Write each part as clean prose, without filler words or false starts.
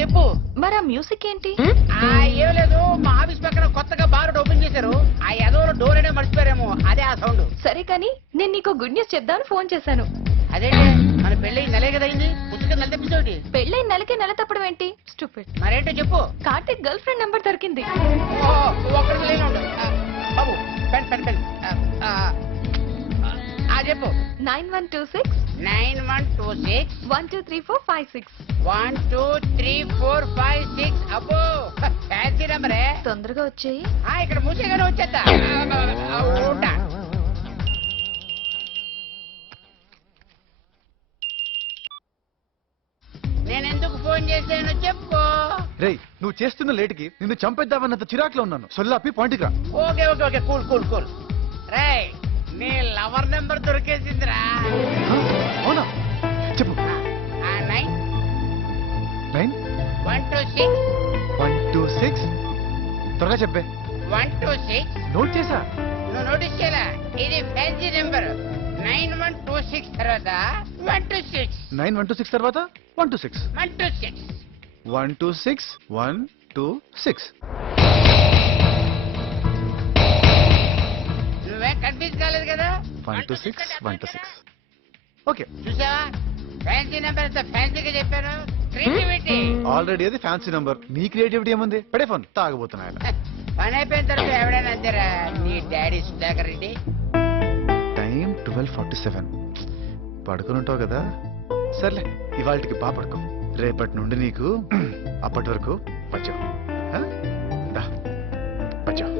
చెప్పు. మరి ఆ మ్యూజిక్ ఏంటి? ఏం లేదు, మా ఆఫీస్ పక్కన కొత్తగా బార్ ఓపెన్ చేశారు. ఆ ఎదవలో డోర్ అనే మర్చిపోయారేమో, అదే ఆ సౌండ్. సరే కానీ నేను నీకు గుడ్ న్యూస్ చెప్దామని ఫోన్ చేశాను. అదేంటి, మన పెళ్ళి నెలే కదా అయింది, పుస్తకం నెల తెప్పించోటి. పెళ్ళై నెలకి నెల తప్పడం ఏంటి? స్టూపిడ్. మరేంటో చెప్పు. కార్తీక్ గర్ల్ ఫ్రెండ్ నెంబర్ దొరికింది. ఒక్కడికి లేని ఉండు. బాబు పెన్ పెన్ పెన్. చెప్పు. 9126 9126 123456. 123456. అబ్బో ఫ్యాన్సీ నెంబరే. తొందరగా వచ్చేయి. ఇక్కడ మూసేగానే వచ్చేస్తా. ఉంటా. నేనెందుకు ఫోన్ చేశాను చెప్పు. రేయ్, నువ్వు చేస్తున్న లేటుకి నిన్ను చంపేద్దామన్నంత చిరాకులో ఉన్నాను. సొల్లాపి పాయింట్కి రా. Okay okay okay, cool cool cool. రేయ్, నీ లవర్ నెంబర్ దొరికేసిందిరా. అవునా? చెప్పు. 9 9 126 126. త్వరగా చెప్పే. 126. నోట్ చేసా. నువ్వు నోటీస్ చేయలా? ఇది ఫ్యాన్సీ నెంబర్. 9126 తర్వాత 126. 9126 తర్వాత 126. 126. 126 126. నువ్వే కన్ఫ్యూజ్ కాలేదు కదా? 126 126. ఓకే. చూసావా, ఫ్యాన్సీ నెంబర్ ఎంత ఫ్యాన్సీగా చెప్పాను. క్రియేటివిటీ. ఆల్రెడీ అది ఫ్యాన్సీ నంబర్. నీ క్రియేటివిటీ ఏముంది? పడే ఫోన్ తాగబోతున్నా ఆయన. పని అయిపోయిన తర్వాత ఎవడైనా అంతేరా. నీ డాడీ సుధాకర్ రెడ్డి. టైం 12:47. పడుకుని ఉంటావు కదా, సర్లే ఇవాళకి బా పడుకో. రేపటి నుండి నీకు అప్పటి వరకు పచ్చావు. పచ్చావు.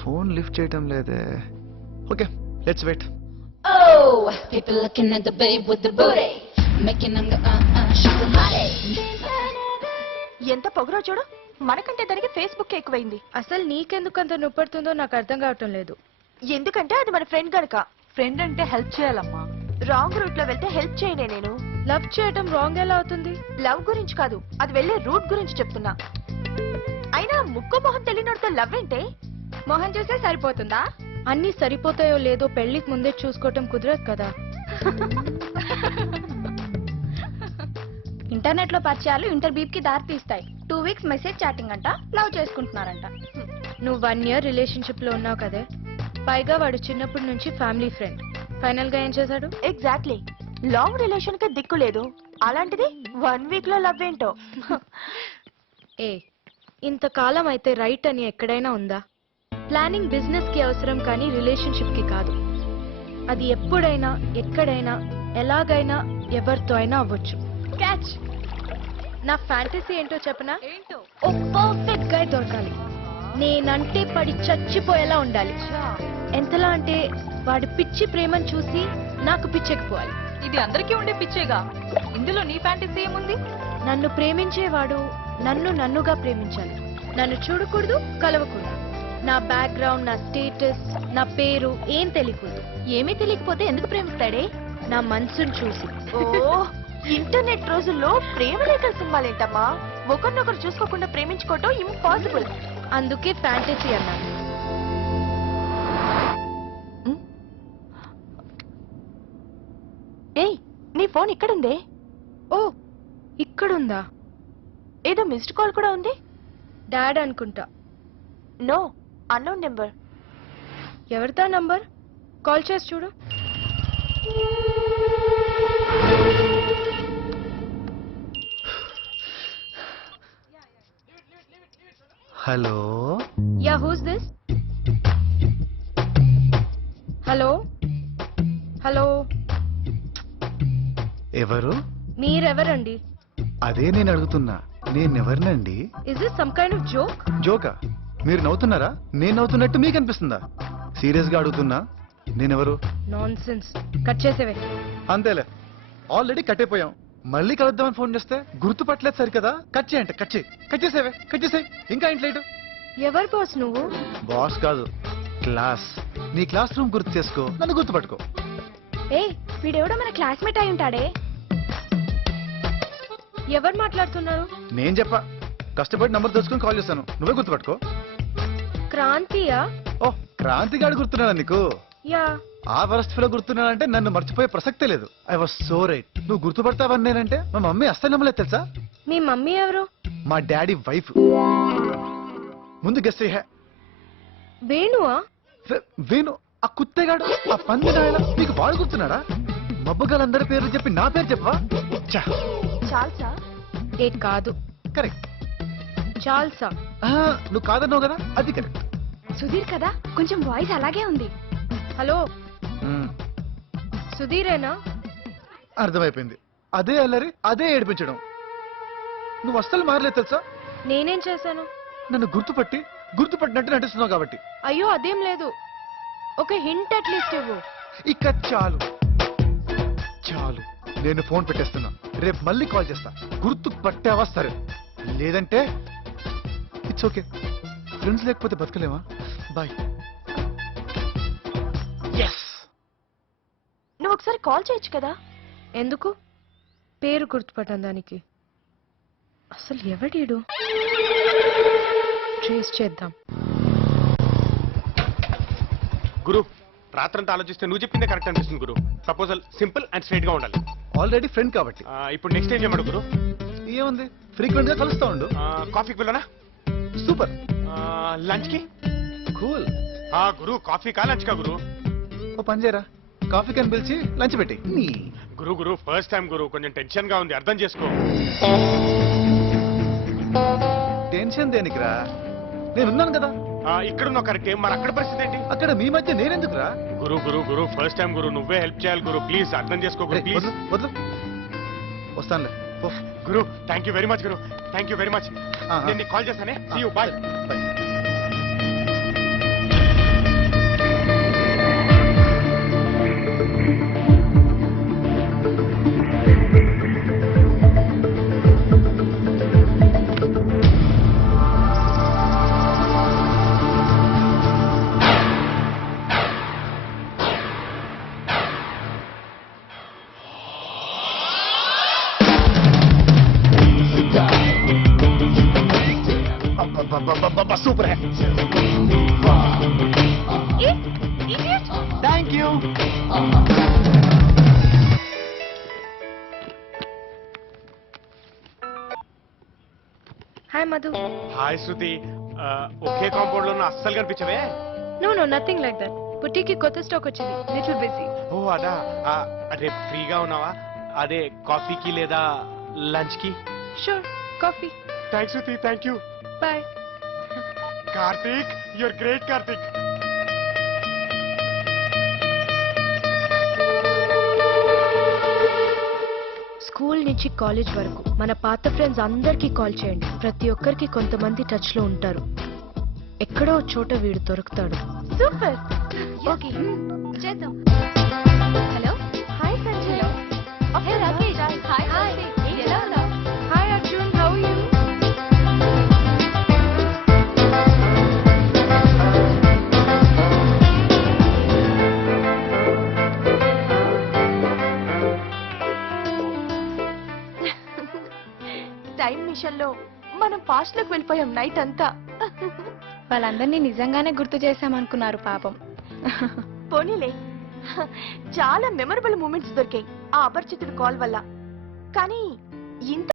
ఫోన్ లిఫ్ట్ చేయటం లేదే. Okay, let's wait. Oh, people looking at the babe with the booty, making them go she's a hottie. ఎంత పొగరో చూడు. మనకంటే దానికి ఫేస్బుక్ ఎక్కువైంది. అసలు నీకెందుకు అంత నొప్పడుతుందో నాకు అర్థం కావటం లేదు. ఎందుకంటే అది మన ఫ్రెండ్ గనక. ఫ్రెండ్ అంటే హెల్ప్ చేయాలమ్మా. రాంగ్ రూట్ లో వెళ్తే హెల్ప్ చేయనే నేను. లవ్ చేయటం రాంగ్ ఎలా అవుతుంది? లవ్ గురించి కాదు, అది వెళ్లే రూట్ గురించి చెప్తున్నా. అయినా ముక్కు మొహం తెలియనోడితో లవ్ ఏంటే? మొహం చూస్తే సరిపోతుందా? అన్ని సరిపోతాయో లేదో పెళ్లికి ముందే చూసుకోవటం కుదరదు కదా. ఇంటర్నెట్ లో పరిచయాలు ఇంటర్వ్యూ కి దారి తీస్తాయి. 2 వీక్స్ మెసేజ్ చాటింగ్ అంట, లవ్ చేసుకుంటున్నారంట. నువ్వు 1 ఇయర్ రిలేషన్షిప్ లో ఉన్నావు కదే. పైగా వాడు చిన్నప్పటి నుంచి ఫ్యామిలీ ఫ్రెండ్. ఫైనల్ గా ఏం చేశాడు? ఎగ్జాక్ట్లీ. లాంగ్ రిలేషన్ కి దిక్కు లేదు, అలాంటిది 1 వీక్ లో లవ్ ఏంటో. ఏ ఇంతకాలం అయితే రైట్ అని ఎక్కడైనా ఉందా? ప్లానింగ్ బిజినెస్ కి అవసరం కానీ రిలేషన్షిప్ కి కాదు. అది ఎప్పుడైనా ఎక్కడైనా ఎలాగైనా ఎవరితో అయినా అవ్వచ్చు. క్యాచ్. నా ఫ్యాంటసీ ఏంటో చెప్పనా? ఓ పర్ఫెక్ట్ గా దొరకాలి. నేనంటే పడి చచ్చిపోయేలా ఉండాలి. ఎంతలా అంటే వాడి పిచ్చి ప్రేమను చూసి నాకు పిచ్చెక్కిపోవాలి. ఇది అందరికీ ఉండే పిచ్చేగా. ఇందులో నీ ఫ్యాంటసీ ఏముంది? నన్ను ప్రేమించేవాడు నన్ను నన్నుగా ప్రేమించాలి. నన్ను చూడకూడదు, కలవకూడదు. నా బ్యాక్గ్రౌండ్, నా స్టేటస్, నా పేరు ఏం తెలియకూడదు. ఏమీ తెలియకపోతే ఎందుకు ప్రేమిస్తాడే? నా మనసును చూసి. ఓ, ఇంటర్నెట్ రోజుల్లో ప్రేమ లేఖల సినిమాలేంటమ్మా? ఒకరినొకరు చూసుకోకుండా ప్రేమించుకోవటం ఇంపాసిబుల్. అందుకే ఫ్యాంటసీ అన్నాను. ఏయ్, నీ ఫోన్ ఇక్కడుందే. ఓ, ఇక్కడుందా? ఏదో మిస్డ్ కాల్ కూడా ఉంది. డాడ్ అనుకుంటా. No, unknown number. ఎవరిదా నంబర్? కాల్ చేసి చూడు. Hello ya who's this? Hello hello, ఎవరు? మీరెవరండి? అదే నేను అడుగుతున్నా, నేనెవరినండి? Is this some kind of joke? జోకా? మీరు నవ్వుతున్నారా? నేను నవ్వుతున్నట్టు మీకు అనిపిస్తుందా? సీరియస్ గా అడుగుతున్నా, నేనెవరు? నాన్సెన్స్. కట్ చేసేవే. అంతేలే, ఆల్రెడీ కట్టయిపోయాం. మళ్ళీ కలుద్దామని ఫోన్ చేస్తే గుర్తుపట్టలేదు సరి కదా. కట్ చేయంటే కట్ చేయి, కట్ చేసేవే, కట్ చేసేయి. ఇంకా ఏంటి లేటు? ఎవరు బాస్ నువ్వు? బాస్ కాదు, క్లాస్. నీ క్లాస్ రూమ్ గుర్తు చేసుకో, నన్ను గుర్తుపట్టుకో. ఏ వీడెవడో మన క్లాస్మేట్ అయి ఉంటాడే. ఎవరు మాట్లాడుతున్నారు? నేను చెప్పా, కష్టపడి నంబర్ తెచ్చుకొని కాల్ చేస్తాను, నువ్వే గుర్తుపట్టుకో. క్రాంతియా? ఓ, క్రాంతి గాడు గుర్తున్నాడా నీకు? యా. ఆ వరస్ట్ ఫిలో గుర్తున్నాడంటే నన్ను మర్చిపోయే ప్రసక్తే లేదు. I was so right. నువ్వు గుర్తుపడతావని నేనంటే మా మమ్మీ అస్సలు నమ్మలేదు తెలుసా. మీ మమ్మీ ఎవరు? మా డాడీ వైఫ్. ముందు గెస్ట్ అయ్యా. వేణువా? వేణు, ఆ కుత్తేగాడు, ఆ పంది నాయన, నీకు వాడు గుర్తున్నాడా? మబ్బుగాలందరి పేర్లు చెప్పి నా పేరు చెప్పవా? చాల్సా? ఏ కాదు, కరెక్ట్. చాల్సా. నువ్వు కాదన్నావు కదా, అది కరెక్ట్. సుధీర్ కదా, కొంచెం వాయిస్ అలాగే ఉంది. హలో, సుధీరేనా? అర్థమైపోయింది. అదే అల్లరి, అదే ఏడిపించడం. నువ్వు అస్సలు మారలేదు తెలుసా. నేనేం చేశాను? నన్ను గుర్తుపట్టినట్టు నటిస్తున్నావు కాబట్టి. అయ్యో అదేం లేదు. ఒక హింట్ అట్లీస్ట్ ఇవ్వు. ఇక చాలు చాలు, నేను ఫోన్ పెట్టేస్తున్నా. రేపు మళ్ళీ కాల్ చేస్తా. గుర్తు పట్టావా సరే, లేదంటే ఇట్స్ ఓకే. ఫ్రెండ్స్ లేకపోతే బతకలేమా? బాయ్. నువ్వు ఒకసారి కాల్ చేయొచ్చు కదా. ఎందుకు? పేరు గుర్తుపట్టం దానికి. అసలు ఎవడీడు? ట్రేస్ చేద్దాం. గురు, రాత్రంతా ఆలోచిస్తే నువ్వు చెప్పిందే కరెక్ట్ అనిపిస్తుంది గురు. ప్రపోజల్ సింపుల్ అండ్ స్ట్రైట్ గా ఉండాలి. ఆల్రెడీ ఫ్రెండ్ కాబట్టి. ఇప్పుడు నెక్స్ట్ ఏం చేయమడు గురు? ఏముంది, ఫ్రీక్వెంట్ గా కలుస్తా ఉండు. కాఫీకి వెళ్ళనా? సూపర్. లంచ్ కి? కూల్. గురు, కాఫీ కా లంచ్ కా గురు? ఓ పని చేయరా, కాఫీ కని పిలిచి లంచ్ పెట్టి. గురు ఫస్ట్ టైం గురు, కొంచెం టెన్షన్ గా ఉంది, అర్థం చేసుకో. టెన్షన్ దేనికిరా, నేనున్నాను కదా. ఇక్కడ కరెక్టే, మరి అక్కడ పరిస్థితి ఏంటి? అక్కడ మీ మధ్య నేనెందుకురా? గురు ఫస్ట్ టైం గురు, నువ్వే హెల్ప్ చేయాలి గురు, ప్లీజ్ అర్థం చేసుకో గురు, ప్లీజ్. వద్దు, వస్తానులే. గురు, థ్యాంక్ యూ వెరీ మచ్ గురు, థ్యాంక్ యూ వెరీ మచ్. నేను నీకు కాల్ చేస్తానే. See you, bye. Super. Thank you. Hi Madhu. Hi Shruti. ఒకే కాంపౌండ్ లో అస్సలు కనిపించవే. No nothing like that. బుట్టీకి కొత్త స్టాక్ వచ్చింది, లిటిల్ బిజీ. ఓ అదా, రేపు ఫ్రీగా ఉన్నావా? అదే కాఫీకి లేదా లంచ్ కి? Sure, coffee. Thanks Shruti, thank you. Bye. Karthik, your great Karthik. School నుంచి కాలేజ్ వరకు మన పాత ఫ్రెండ్స్ అందరికీ కాల్ చేయండి. ప్రతి ఒక్కరికి కొంతమంది టచ్ లో ఉంటారు. ఎక్కడో చోట వీడు దొరుకుతాడు. సూపర్. ఓకే, చేద్దాం. Hello, hi Sanjay. Okay Rakesh. Hi hi. ఎలా ఉన్నావు? Hi Arjun, how are you? Time machine లో మనం పాస్ట్ లోకి వెళ్ళిపోయాం నైట్ అంతా. వాళ్ళందరినీ నిజంగానే గుర్తు చేశామనుకున్నారు పాపం. పోనీలే, చాలా మెమరబుల్ మూమెంట్స్ దొరికాయి ఆ అపరిచితుడి కాల్ వల్ల. కానీ ఇంత